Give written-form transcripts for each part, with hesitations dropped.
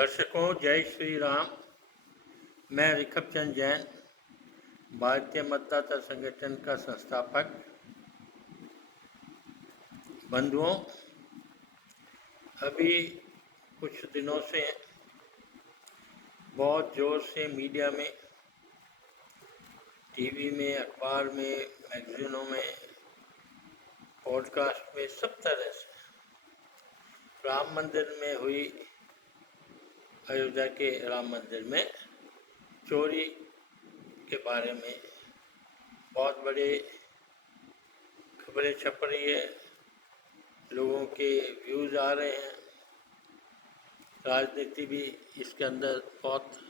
दर्शकों, जय श्री राम। मैं रिखभ चंद जैन, भारतीय मतदाता संगठन का संस्थापक। बंधुओं, अभी कुछ दिनों से बहुत ज़ोर से मीडिया में, टीवी में, अखबार में, मैगजीनों में, पॉडकास्ट में, सब तरह से राम मंदिर में हुई, अयोध्या के राम मंदिर में चोरी के बारे में बहुत बड़े खबरें छप रही है। लोगों के व्यूज़ आ रहे हैं। राजनीति भी इसके अंदर बहुत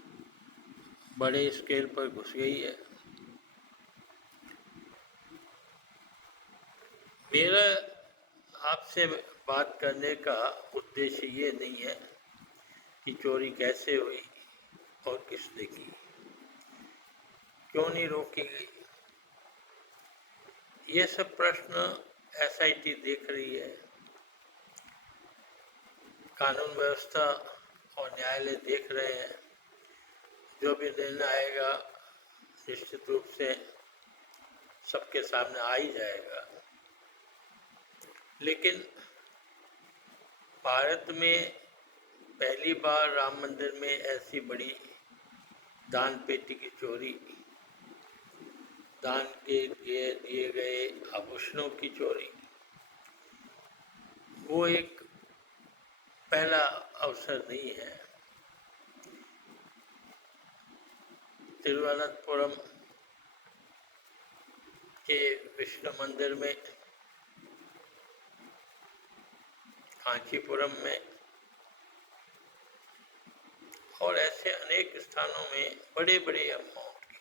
बड़े स्केल पर घुस गई है। मेरा आपसे बात करने का उद्देश्य ये नहीं है कि चोरी कैसे हुई और किसने की, क्यों नहीं रोकी गई। ये सब प्रश्न एसआईटी देख रही है, कानून व्यवस्था और न्यायालय देख रहे हैं। जो भी निर्णय आएगा निश्चित रूप से सबके सामने आ ही जाएगा। लेकिन भारत में पहली बार राम मंदिर में ऐसी बड़ी दान पेटी की चोरी, दान के दिए गए आभूषणों की चोरी, वो एक पहला अवसर नहीं है। तिरुवनंतपुरम के विष्णु मंदिर में, कांचीपुरम में और ऐसे अनेक स्थानों में बड़े बड़े अमाउंट की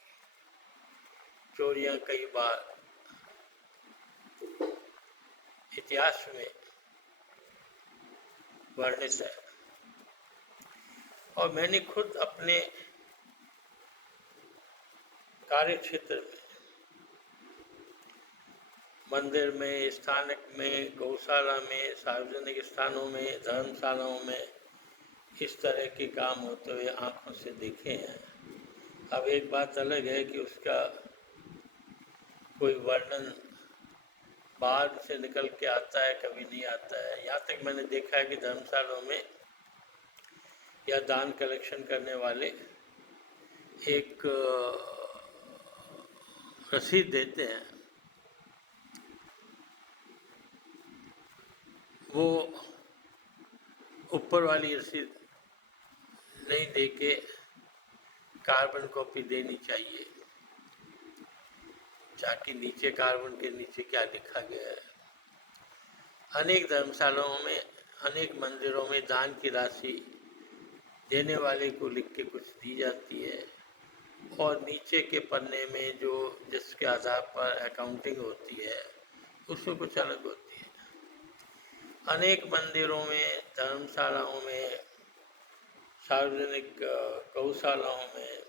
चोरियां कई बार इतिहास में वर्णित है। और मैंने खुद अपने कार्य क्षेत्र में, मंदिर में, स्थानक में, गौशाला में, सार्वजनिक स्थानों में, धर्मशालाओं में इस तरह के काम होते हुए आंखों से देखे हैं। अब एक बात अलग है कि उसका कोई वर्णन बाहर से निकल के आता है, कभी नहीं आता है। यहाँ तक मैंने देखा है कि धर्मशालाओं में या दान कलेक्शन करने वाले एक रसीद देते हैं, वो ऊपर वाली रसीद नहीं दे के कार्बन कॉपी देनी चाहिए, ताकि नीचे कार्बन के नीचे क्या लिखा गया है। अनेक धर्मशालाओं में, अनेक मंदिरों में दान की राशि देने वाले को लिख के कुछ दी जाती है और नीचे के पन्ने में जो जिसके आधार पर अकाउंटिंग होती है उसमें कुछ अलग होती है। अनेक मंदिरों में, धर्मशालाओं में, सार्वजनिक गौशालाओं में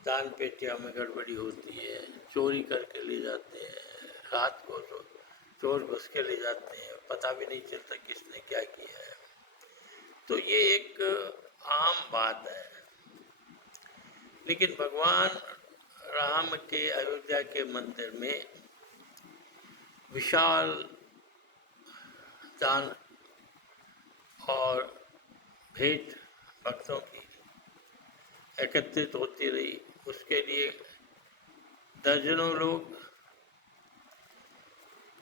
दान पेटियों में गड़बड़ी होती है, चोरी करके ले जाते हैं। रात को चोर घुस के ले जाते हैं, पता भी नहीं चलता किसने क्या किया है। तो ये एक आम बात है। लेकिन भगवान राम के अयोध्या के मंदिर में विशाल दान और भेंट भक्तों की एकत्रित होती रही। उसके लिए दर्जनों लोग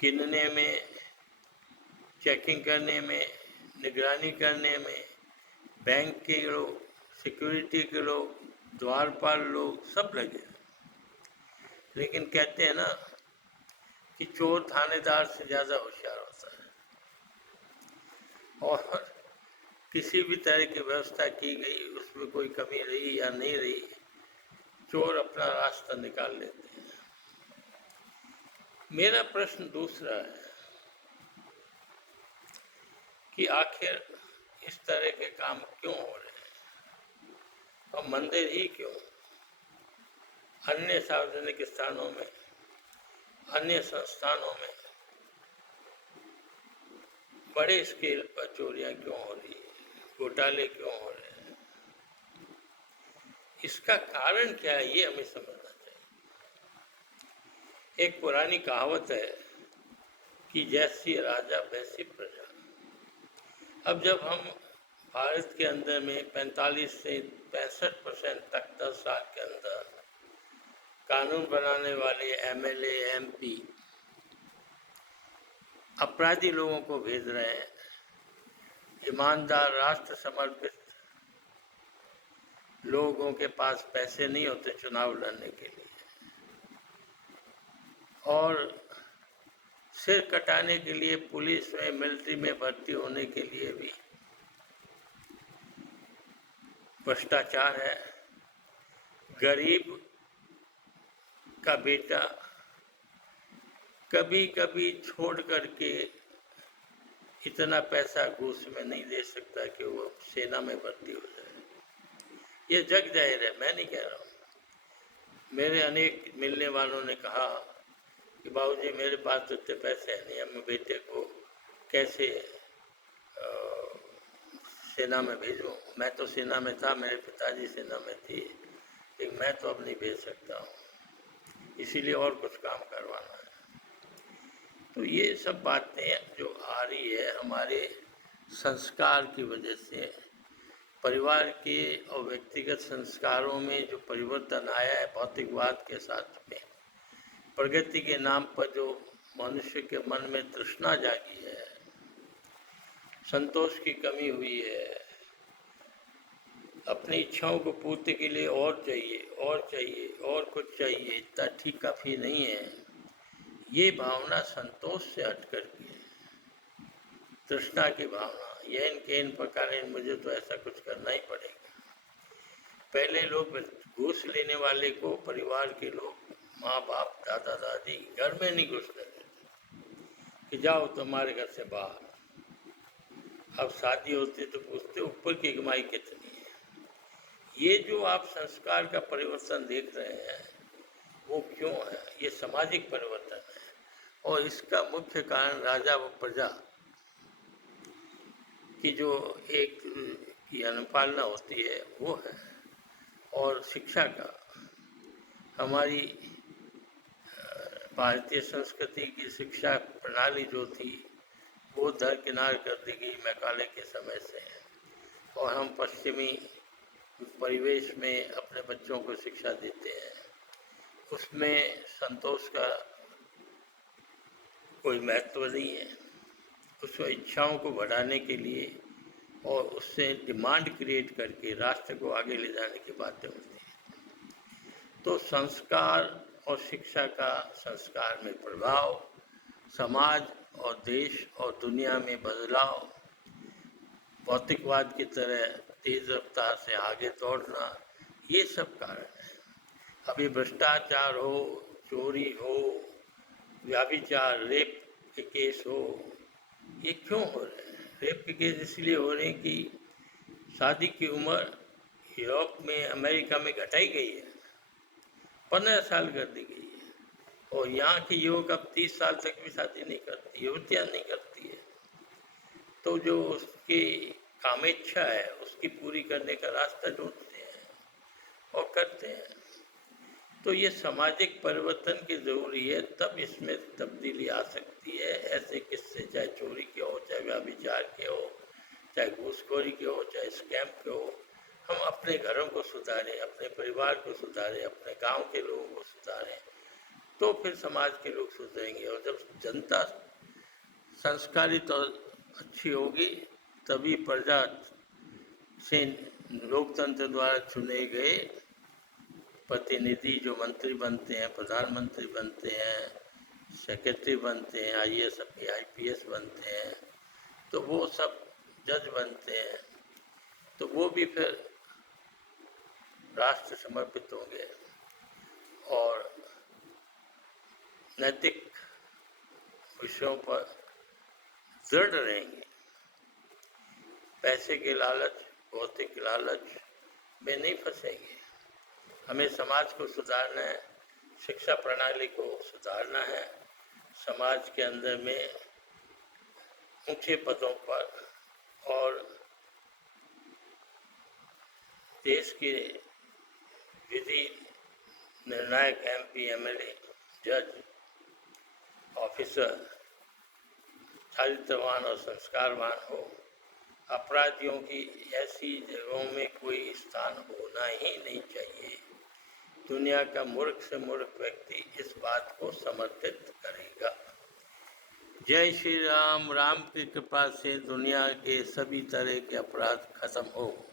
गिनने में, चेकिंग करने में, निगरानी करने में, बैंक के लोग, सिक्योरिटी के लोग, द्वारपाल लोग सब लगे। लेकिन कहते हैं ना कि चोर थानेदार से ज़्यादा होशियार होता है, और किसी भी तरह की व्यवस्था की गई, उसमें कोई कमी रही या नहीं रही, चोर अपना रास्ता निकाल लेते हैं। मेरा प्रश्न दूसरा है कि आखिर इस तरह के काम क्यों हो रहे हैं, और मंदिर ही क्यों, अन्य सार्वजनिक स्थानों में, अन्य संस्थानों में बड़े स्केल पर चोरियां क्यों हो रही है, घोटाले क्यों हो रहे हैं। इसका कारण क्या है ये हमें समझना चाहिए। एक पुरानी कहावत है कि जैसी राजा वैसी प्रजा। अब जब हम भारत के अंदर में 45 से 65% तक 10 साल के अंदर कानून बनाने वाले एमएलए एमपी अपराधी लोगों को भेज रहे हैं, ईमानदार राष्ट्र समर्पित लोगों के पास पैसे नहीं होते चुनाव लड़ने के लिए, और सिर कटाने के लिए पुलिस में मिलिट्री में भर्ती होने के लिए भी भ्रष्टाचार है। गरीब का बेटा कभी कभी छोड़ करके इतना पैसा घूस में नहीं दे सकता कि वो सेना में भर्ती हो जाए। ये जग जाहिर है, मैं नहीं कह रहा हूँ। मेरे अनेक मिलने वालों ने कहा कि बाबूजी मेरे पास तो इतने पैसे नहीं, अब मैं बेटे को कैसे सेना में भेजूँ। मैं तो सेना में था, मेरे पिताजी सेना में थी, लेकिन मैं तो अब नहीं भेज सकता हूँ, इसीलिए और कुछ काम करवाना है। तो ये सब बातें जो आ रही है हमारे संस्कार की वजह से, परिवार के और व्यक्तिगत संस्कारों में जो परिवर्तन आया है भौतिकवाद के साथ में, प्रगति के नाम पर जो मनुष्य के मन में तृष्णा जागी है, संतोष की कमी हुई है, अपनी इच्छाओं को पूर्ति के लिए और चाहिए और चाहिए और कुछ चाहिए, इतना ठीक काफ़ी नहीं है। ये भावना संतोष से हट करके तृष्णा की भावना, यह इनके इन प्रकार मुझे तो ऐसा कुछ करना ही पड़ेगा। पहले लोग घूस लेने वाले को परिवार के लोग, माँ बाप दादा दादी घर में नहीं घुसने देते कि जाओ तुम्हारे घर से बाहर। अब शादी होती तो पूछते ऊपर की कमाई कितनी है। ये जो आप संस्कार का परिवर्तन देख रहे हैं वो क्यों है? ये सामाजिक परिवर्तन है, और इसका मुख्य कारण राजा व प्रजा की जो एक की अनुपालना होती है वो है, और शिक्षा का। हमारी भारतीय संस्कृति की शिक्षा प्रणाली जो थी वो दरकिनार कर दी गई मैकाले के समय से, और हम पश्चिमी परिवेश में अपने बच्चों को शिक्षा देते हैं। उसमें संतोष का कोई महत्व नहीं है। उसमें इच्छाओं को बढ़ाने के लिए और उससे डिमांड क्रिएट करके राष्ट्र को आगे ले जाने की बातें होती हैं। तो संस्कार और शिक्षा का संस्कार में प्रभाव, समाज और देश और दुनिया में बदलाव, भौतिकवाद की तरह तेज रफ्तार से आगे दौड़ना, ये सब कारण है। अभी भ्रष्टाचार हो, चोरी हो, व्याभिचार, रेप के केस हो, ये क्यों हो रहे हैं? रेप के केस इसलिए हो रहे हैं कि शादी की उम्र यूरोप में, अमेरिका में घटाई गई है, 15 साल कर दी गई है, और यहाँ की युवक अब 30 साल तक भी शादी नहीं करती, युवतियाँ नहीं करती है। तो जो उसकी कामेच्छा है उसकी पूरी करने का रास्ता ढूंढते हैं और करते हैं। तो ये सामाजिक परिवर्तन की ज़रूरी है, तब इसमें तब्दीली आ सकती है। ऐसे किस्से चाहे चोरी के हो, चाहे व्याभिचार के हो, चाहे घूसखोरी के हो, चाहे स्कैम के हो, हम अपने घरों को सुधारें, अपने परिवार को सुधारें, अपने गांव के लोगों को सुधारें, तो फिर समाज के लोग सुधरेंगे। और जब जनता संस्कारित और अच्छी होगी तभी प्रजा से लोकतंत्र द्वारा चुने गए प्रतिनिधि जो मंत्री बनते हैं, प्रधानमंत्री बनते हैं, सेक्रेटरी बनते हैं, आईएएस आईपीएस बनते हैं, तो वो सब जज बनते हैं, तो वो भी फिर राष्ट्र समर्पित होंगे और नैतिक विषयों पर दृढ़ रहेंगे। पैसे के लालच, भौतिक लालच में नहीं फंसेंगे। हमें समाज को सुधारना है, शिक्षा प्रणाली को सुधारना है, समाज के अंदर में ऊंचे पदों पर और देश के विधि निर्णायक MP, MLA, जज, ऑफिसर चारित्रवान और संस्कारवान हो। अपराधियों की ऐसी जगहों में कोई स्थान होना ही नहीं चाहिए। दुनिया का मूर्ख से मूर्ख व्यक्ति इस बात को समर्थित करेगा। जय श्री राम। राम की कृपा से दुनिया के सभी तरह के अपराध खत्म हो।